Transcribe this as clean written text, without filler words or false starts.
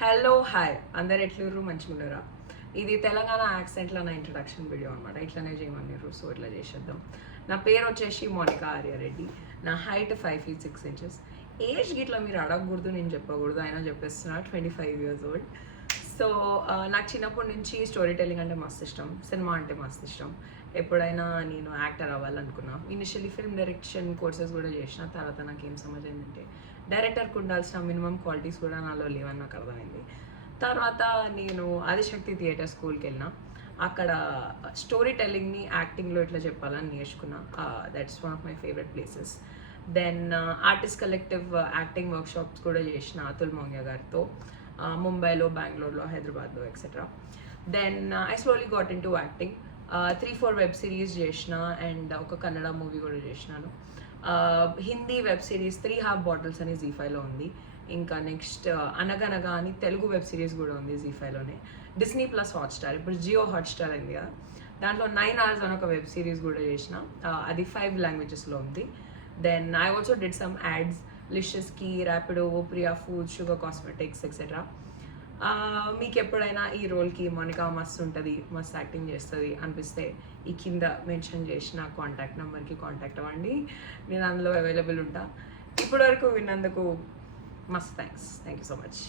Hello hi అందరు ఎట్లుర్రు మంచిగున్నారా? ఇది తెలంగాణ యాక్సెంట్లో నా ఇంట్రడక్షన్ వీడియో అనమాట. ఇట్లనే చేయమన్నారు, సో ఇట్లా చేసేద్దాం. నా పేరు వచ్చేసి మోనికా ఆర్యారెడ్డి. నా హైట్ 5 feet 6 inches. ఏజ్ గిట్లా మీరు అడగకూడదు, నేను చెప్పకూడదు, అయినా చెప్పేస్తున్నా. 25 years old. సో నాకు చిన్నప్పటి నుంచి స్టోరీ టెల్లింగ్ అంటే మస్తు ఇష్టం, సినిమా అంటే మస్తు ఇష్టం. ఎప్పుడైనా నేను యాక్టర్ అవ్వాలనుకున్నా. ఇనిషియలీ ఫిల్మ్ డైరెక్షన్ కోర్సెస్ కూడా చేసిన. తర్వాత నాకు ఏం సమజ్ ఏంటంటే డైరెక్టర్కి ఉండాల్సిన మినిమం క్వాలిటీస్ కూడా నాలో లేవని నాకు అర్థమైంది. తర్వాత నేను ఆదిశక్తి థియేటర్ స్కూల్కి వెళ్ళిన. అక్కడ స్టోరీ టెల్లింగ్ని యాక్టింగ్లో ఎట్లా చెప్పాలని నేర్చుకున్నా. That's one of my favourite places. Then artist collective acting workshops కూడా చేసిన అతుల్ మౌంగ్య గారితో, ముంబైలో, బెంగళూరులో, హైదరాబాద్లో etcetera. Then I slowly got into acting. 3-4 web series చేసిన అండ్ ఒక కన్నడ మూవీ కూడా చేసినాను. Hindi web series 3 half bottles అని జీ5లో ఉంది. ఇంకా నెక్స్ట్ అనగనగా అని తెలుగు వెబ్ సిరీస్ కూడా ఉంది జీ5లోనే. డిస్నీ ప్లస్ హాట్స్టార్, ఇప్పుడు జియో హాట్స్టార్ అయింది కదా, దాంట్లో 9 hours అని ఒక వెబ్ సిరీస్ కూడా చేసిన. అది 5 languagesలో ఉంది. Then I also did some ads లిషెస్కి, Rapido, Priya food, Sugar cosmetics etcetera. మీకు ఎప్పుడైనా ఈ రోల్కి మోనికా మస్తు ఉంటుంది, మస్తు యాక్టింగ్ చేస్తుంది అనిపిస్తే ఈ కింద మెన్షన్ చేసిన కాంటాక్ట్ నెంబర్కి కాంటాక్ట్ అవ్వండి. నేను అందులో అవైలబుల్ ఉంటా. ఇప్పటివరకు విన్నందుకు మస్తు థ్యాంక్ యూ సో మచ్.